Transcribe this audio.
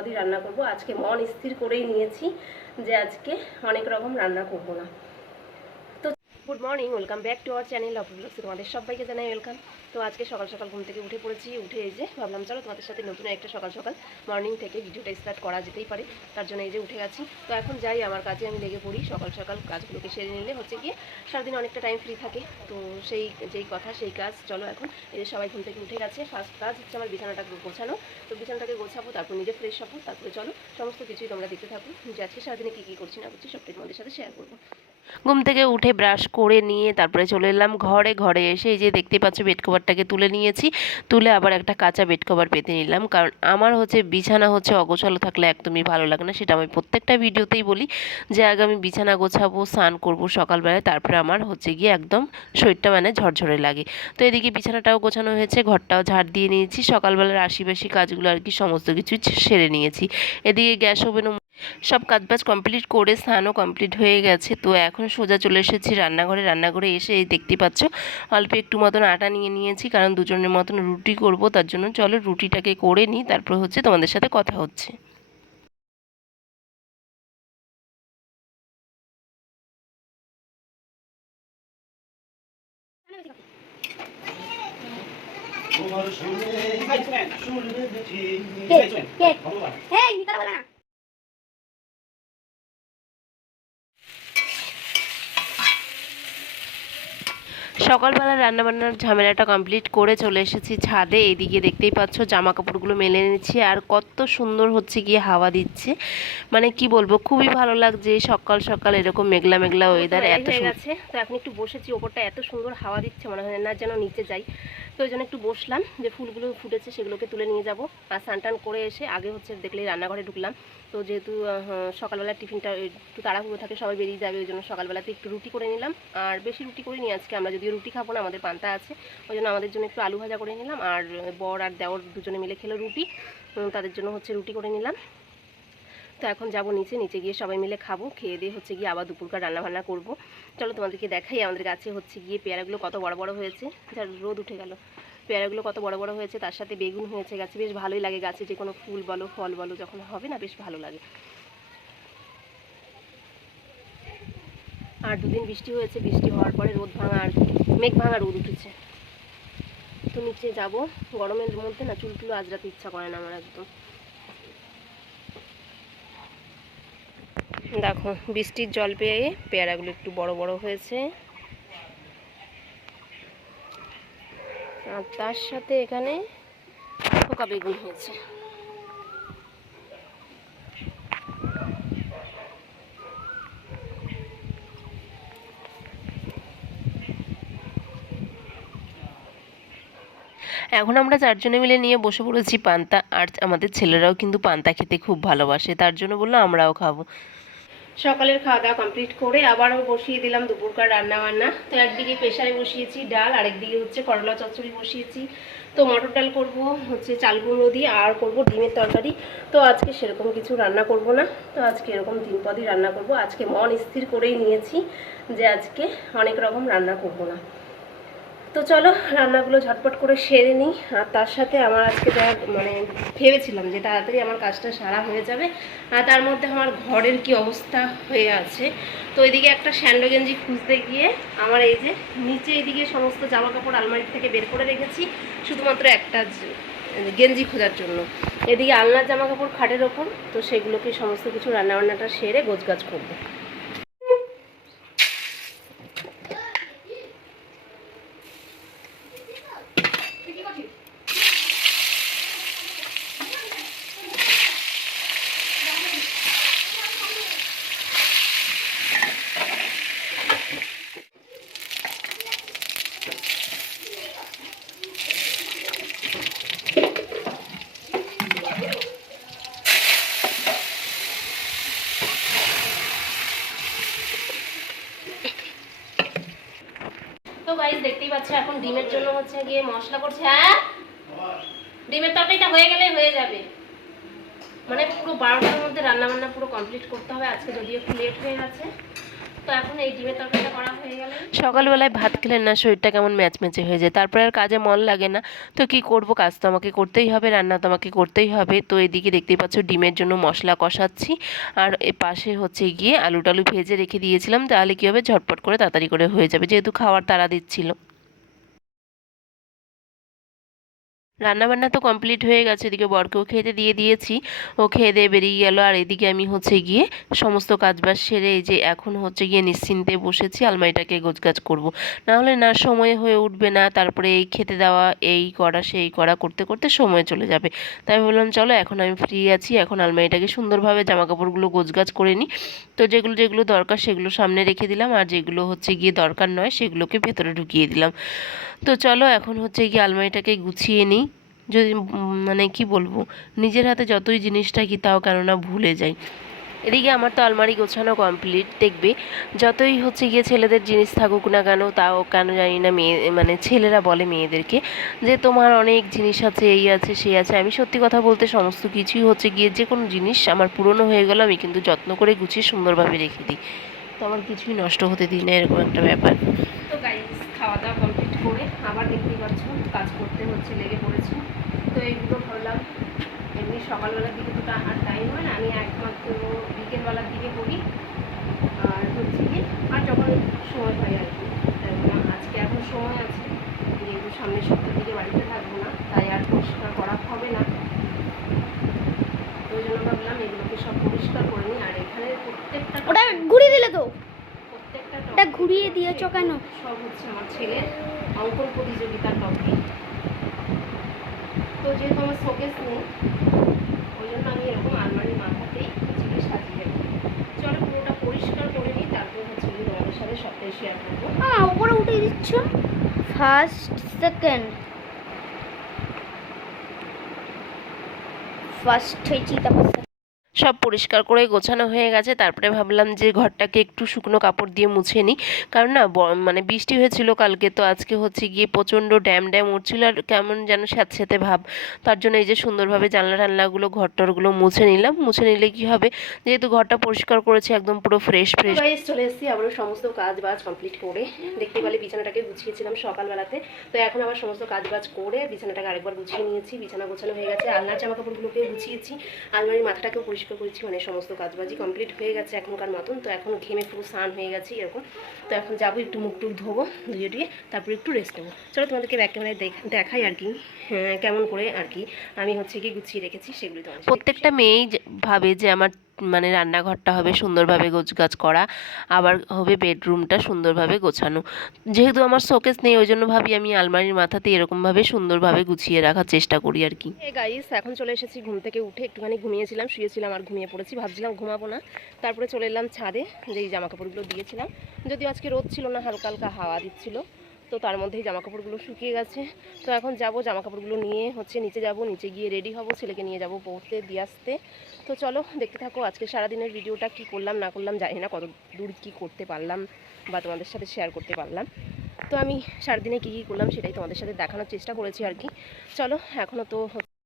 পদই রান্না করব। আজকে মন স্থির করেই নিয়েছি যে আজকে অনেক রকম রান্না করব না। তো good morning, welcome back to our channel of blogs. তোমাদের সবাইকে জানাই ওয়েলকাম। তো আজকে সকাল সকাল ঘুম থেকে উঠে পড়েছি। উঠে এই যে ভাবলাম চলো তোমাদের সাথে নতুন একটা সকাল সকাল মর্নিং থেকে ভিডিওটা স্টার্ট করা যেতেই পারে, তার জন্য এই যে উঠে গেছি। তো এখন যাই আমার কাজে, আমি লেগে পড়ি। সকাল সকাল কাজগুলোকে সেরে নিলে হচ্ছে গিয়ে সারাদিন অনেকটা টাইম ফ্রি থাকে। তো যেই কথা সেই কাজ। চলো এখন এই যে সবাই ঘুম থেকে উঠে গেছে। ফার্স্ট কাজ হচ্ছে আমার বিছানাটা গোছানো। তো বিছানাটাকে গোছাবো, তারপর নিজে ফ্রেশ হবো, তারপরে চলো সমস্ত কিছুই তোমরা দেখতে থাকো যে আজকে সারাদিনে কী কী করছি না করছি সবটাই তোমাদের সাথে শেয়ার করবো। ঘুম থেকে উঠে ব্রাশ করে নিয়ে তারপরে চলে এলাম ঘরে। ঘরে এসে এই যে দেখতে পাচ্ছ বেড কভারটাকে তুলে নিয়েছি। তুলে আবার একটা কাঁচা বেড কভার পেতে নিলাম, কারণ আমার হচ্ছে বিছানা হচ্ছে অগোছালো থাকলে একদমই ভালো লাগে না। সেটা আমি প্রত্যেকটা ভিডিওতেই বলি যে আগে আমি বিছানা গোছাবো, স্নান করবো সকালবেলায়, তারপরে আমার হচ্ছে গিয়ে একদম শরীরটা মানে ঝরঝরে লাগে। তো এদিকে বিছানাটাও গোছানো হয়েছে, ঘরটাও ঝাড় দিয়ে নিয়েছি, সকালবেলার আশিবাসি কাজগুলো আর কি সমস্ত কিছু সেরে নিয়েছি। এদিকে গ্যাস ওভেনও সব কাজবাজ কমপ্লিট করে স্নানও কমপ্লিট হয়ে গেছে। তো এখন সোজা চলে এসেছি রান্নাঘরে। রান্নাঘরে এসে এই দেখতে পাচ্ছ অল্প একটু মতন আটা নিয়ে নিয়েছি, কারণ দুজনের মতন রুটি করব, তার জন্য চলো রুটিটাকে করে নিই, তারপর হচ্ছে তোমাদের সাথে কথা হচ্ছে। সকালবেলা রান্নাবান্নার ঝামেলাটা কমপ্লিট করে চলে এসেছি ছাদে। এইদিকে দেখতেই পাচ্ছ জামা কাপড়গুলো মেলে নিচ্ছি, আর কত সুন্দর হচ্ছে গিয়ে হাওয়া দিচ্ছে, মানে কি বলবো, খুবই ভালো লাগছে সকাল সকাল এরকম মেঘলা মেঘলা ওয়েদার। এত হয়ে গেছে, তো এখন একটু বসেছি, ওপরটা এত সুন্দর হাওয়া দিচ্ছে, মনে হয় না যেন নিচে যাই। তো ওই জন্য একটু বসলাম, যে ফুলগুলো ফুটেছে সেগুলোকে তুলে নিয়ে যাব। আর স্নান করে এসে আগে হচ্ছে দেখলেই রান্নাঘরে ঢুকলাম। তো যেহেতু সকালবেলা টিফিনটা একটু তাড়াহুড়ো থাকে, সবাই বেরিয়ে যাবে, ওই জন্য সকালবেলাতে একটু রুটি করে নিলাম। আর বেশি রুটি করে নিয়ে আজকে আমরা যদিও রুটি খাবো না, আমাদের পান্তা আছে, ওই জন্য আমাদের জন্য একটু আলু ভাজা করে নিলাম। আর বর আর দেওর দুজনে মিলে খেলো রুটি, তাদের জন্য হচ্ছে রুটি করে নিলাম। তো এখন যাব নিচে, নিচে গিয়ে সবাই মিলে খাবো। খেয়ে দিয়ে হচ্ছে গিয়ে আবার দুপুরকার রান্নাবান্না করবো। চলো তোমাদেরকে দেখাই আমাদের গাছে হচ্ছে গিয়ে পেয়ারাগুলো কত বড় বড় হয়েছে। যার রোদ উঠে গেল, পেয়ারাগুলো কত বড় বড় হয়েছে, তার সাথে বেগুন হয়েছে গাছে। বেশ ভালোই লাগে গাছে যে কোনো ফুল বলো ফল বলো যখন হবে না, বেশ ভালো লাগে। আর দুদিন বৃষ্টি হয়েছে, বৃষ্টি হওয়ার পরে রোদ ভাঙা আর মেঘ ভাঙা রোদ উঠেছে। তো নিচে যাব, গরমের মধ্যে না চুল টুলো আজরাতে ইচ্ছা করে না আমার একদম। দেখো বৃষ্টির জল পেয়ে পেয়ারাগুলো একটু বড় বড় হয়েছে, আর তার সাথে এখানে পোকা বেগুন হয়েছে। এখন আমরা চারজনে মিলে নিয়ে বসে পড়েছি পান্তা, আর আমাদের ছেলেরাও কিন্তু পান্তা খেতে খুব ভালোবাসে, তার জন্য বললো আমরাও খাবো। সকালের খাওয়া দাওয়া কমপ্লিট করে আবারও বসিয়ে দিলাম দুপুরকার রান্না বান্না। তো একদিকে প্রেসারে বসিয়েছি ডাল, আরেকদিকে হচ্ছে করলা চচ্চড়ি বসিয়েছি। তো মটর ডাল করব হচ্ছে চাল কুমড়ো দিয়ে, আর করব ডিমের তরকারি। তো আজকে সেরকম কিছু রান্না করব না, তো আজকে এরকম তিন পদই রান্না করব। আজকে মন স্থির করেই নিয়েছি যে আজকে অনেক রকম রান্না করব না। তো চলো রান্নাগুলো ঝটপট করে সেরে নিই। আর তার সাথে আমার আজকে যা মানে ভেবেছিলাম যে তাড়াতাড়ি আমার কাজটা সারা হয়ে যাবে, আর তার মধ্যে আমার ঘরের কি অবস্থা হয়ে আছে। তো এদিকে একটা স্যান্ডো গেঞ্জি খুঁজতে গিয়ে আমার এই যে নিচে এদিকে সমস্ত জামা কাপড় আলমারি থেকে বের করে রেখেছি শুধুমাত্র একটা গেঞ্জি খোঁজার জন্য। এদিকে আলনার জামা কাপড় খাটের ওপর, তো সেগুলোকে সমস্ত কিছু রান্নাবান্নাটা সেরে গোছগাছ করবো। তো গাইস দেখতেই পাচ্ছ এখন ডিমের জন্য হচ্ছে গিয়ে মশলা করছে। হ্যাঁ ডিমের তরকারিটা হয়ে গেলে হয়ে যাবে, মানে পুরো 12টার মধ্যে রান্না বান্না পুরো কমপ্লিট করতে হবে। আজকে যদিও একটু লেট হয়ে গেছে, তো তো এখন এই ডিমের তরকারিটা করা হয়ে গেল। সকালবেলায় ভাত খেলে না শরীরটা কেমন ম্যাচম্যাচে হয়ে যায়, তারপরে আর কাজে মন লাগে না। তো কি করব, কাজ তো আমাকে করতেই হবে, রান্না তো আমাকে করতেই হবে। তো এদিকে দেখতেই পাচ্ছ ডিমের জন্য মশলা কষাচ্ছি, আর এ পাশে হচ্ছে গিয়ে আলু টালু ভেজে রেখে দিয়েছিলাম, তাহলে কী হবে ঝটপট করে তাড়াতাড়ি করে হয়ে যাবে, যেহেতু খাওয়ার তাড়া দিচ্ছিল। রান্নাবান্না তো কমপ্লিট হয়ে গেছে, এদিকে বরকেও খেতে দিয়ে দিয়েছি, ও খেয়ে দিয়ে বেরিয়ে গেল। আর এদিকে আমি হচ্ছে গিয়ে সমস্ত কাজবাজ সেরে এই যে এখন হচ্ছে গিয়ে নিশ্চিন্তে বসেছি, আলমারিটাকে গোছগাছ করব। নাহলে না সময় হয়ে উঠবে না, তারপরে এই খেতে দেওয়া, এই করা সেই করা করতে করতে সময় চলে যাবে। তাই বললাম চলো এখন আমি ফ্রি আছি, এখন আলমারিটাকে সুন্দরভাবে জামাকাপড়গুলো গোছগাছ করে নিই। তো যেগুলো যেগুলো দরকার সেগুলো সামনে রেখে দিলাম, আর যেগুলো হচ্ছে গিয়ে দরকার নয় সেগুলোকে ভেতরে ঢুকিয়ে দিলাম। তো চলো এখন হচ্ছে গিয়ে আলমারিটাকে গুছিয়ে নিই। যদি মানে কি বলবো, নিজের হাতে যতই জিনিসটা কি তাও কেননা ভুলে যাই। এদিকে আমার তো আলমারি গোছানো কমপ্লিট, দেখবে যতই হচ্ছে গিয়ে ছেলেদের জিনিস থাকুক না কেন, তাও কেন জানি না মেয়ে মানে ছেলেরা বলে মেয়েদেরকে যে তোমার অনেক জিনিস আছে, এই আছে সেই আছে। আমি সত্যি কথা বলতে সমস্ত কিছুই হচ্ছে গিয়ে যে কোনো জিনিস আমার পুরনো হয়ে গেল আমি কিন্তু যত্ন করে গুছিয়ে সুন্দরভাবে রেখে দিই, তো আমার কিছুই নষ্ট হতে দিই না, এরকম একটা ব্যাপার। তো গাইস খাওয়া দাওয়া কমপ্লিট করে আবার দেখতেই পাচ্ছ কাজ করতে হচ্ছে, লেগে পড়েছি। তো এইগুলো ভাবলাম এমনি সকালবেলার দিকে তো আর টাইম হয় না, আমি একমাত্র বিকেলবেলার দিকে করি। আর হচ্ছে কি আর যখন সময় হয় আর কি, তাই বললাম আজকে এখন সময় আছে, যেহেতু সামনের সপ্তাহের দিকে বাড়িতে থাকবো না, তাই আর পরিষ্কার করা হবে না। ওই জন্য ভাবলাম এগুলোকে সব পরিষ্কার করে নিই। আর এখানে প্রত্যেকটা ওটা ঘুরিয়ে দিলে তো, প্রত্যেকটা ওটা ঘুরিয়ে দিয়েছো কেন? সব হচ্ছে আমার ছেলের অঙ্কন প্রতিযোগিতার টপিক। তো যেহেতু আমার শোকেস নেই, ওই জন্য আমি এরকম আলমারির মাথাতেই হচ্ছে সাজিয়ে রাখি। চলো পুরোটা পরিষ্কার করে নিই, তারপর হচ্ছে তোমাদের সাথে সবটাই শেয়ার করবো। হ্যাঁ উপরে উঠে দিচ্ছ, ফার্স্ট সেকেন্ড ফার্স্ট হয়েছি, তারপর সব পরিষ্কার করে গোছানো হয়ে গেছে, তারপরে ভাবলাম যে ঘরটাকে একটু শুকনো কাপড় দিয়ে মুছে নিই, কারণ না মানে বৃষ্টি হয়েছিল কালকে, তো আজকে হচ্ছে গিয়ে প্রচণ্ড ড্যাম উঠছিল আর কেমন যেন স্যাঁতস্যাঁতে ভাব। তার জন্য এই যে সুন্দরভাবে জানলা টানলাগুলো ঘরটরগুলো মুছে নিলাম, মুছে নিলে কি হবে, যেহেতু ঘরটা পরিষ্কার করেছি একদম পুরো ফ্রেশ ফ্রেশ। চলে এসেছি আবারও সমস্ত কাজ বাজ কমপ্লিট করে, দেখতে পেলে বিছানাটাকে গুছিয়েছিলাম সকালবেলাতে। তো এখন আবার সমস্ত কাজ বাজ করে বিছানাটাকে আরেকবার গুছিয়ে নিয়েছি, বিছানা গোছানো হয়ে গেছে, আলনার জামা কাপড়গুলোকে গুছিয়েছি, আলমারির মাথাটাকেও পরিষ্কার করেছি, মানে সমস্ত কাজবাজি কমপ্লিট হয়ে গেছে এখনকার মতন। তো এখন ঘেমে পুরো স্নান হয়ে গেছি এরকম। তো এখন যাবো একটু মুখ টুক ধোবো, ধুয়ে টুয়ে তারপর একটু রেস্ট নেবো। চলো তোমাদেরকে ব্যাক ক্যামেরায় দেখাই আর কি কেমন করে আর কি আমি হচ্ছে কি গুছিয়ে রেখেছি সেগুলি। তো প্রত্যেকটা মেয়েই ভাবে যে আমার মানে রান্নাঘরটা হবে সুন্দরভাবে গোছগাছ করা, আবার হবে বেডরুমটা সুন্দরভাবে গোছানো। যেহেতু আমার শোকেস নেই ওই জন্য ভাবি আমি আলমারির মাথাতে এরকমভাবে সুন্দরভাবে গুছিয়ে রাখার চেষ্টা করি আর কি। গাইস এখন চলে এসেছি, ঘুম থেকে উঠে একটুখানি ঘুমিয়েছিলাম, শুয়েছিলাম আর ঘুমিয়ে পড়েছি, ভাবছিলাম ঘুমাবো না। তারপরে চলে এলাম ছাদে, যেই জামা কাপড়গুলো দিয়েছিলাম, যদিও আজকে রোদ ছিল না, হালকা হালকা হাওয়া দিচ্ছিল, তো তার মধ্যেই জামা কাপড়গুলো শুকিয়ে গেছে। তো এখন যাব জামা কাপড়গুলো নিয়ে হচ্ছে নিচে যাব, নিচে গিয়ে রেডি হব, ছেলেকে নিয়ে যাব পড়তে দিয়ে আসতে। তো চলো দেখতে থাকো আজকে সারাদিনের ভিডিওটা, কি করলাম না করলাম জানি না, কত দূর কী করতে পারলাম বা তোমাদের সাথে শেয়ার করতে পারলাম। তো আমি সারাদিনে কী কী করলাম সেটাই তোমাদের সাথে দেখানোর চেষ্টা করেছি আর কি। চলো এখনও তো